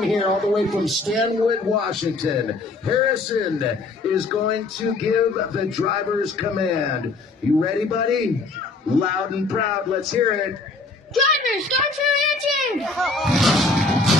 Here all the way from Stanwood, Washington. Harrison is going to give the driver's command. You ready, buddy? Loud and proud. Let's hear it. Driver, start your engine!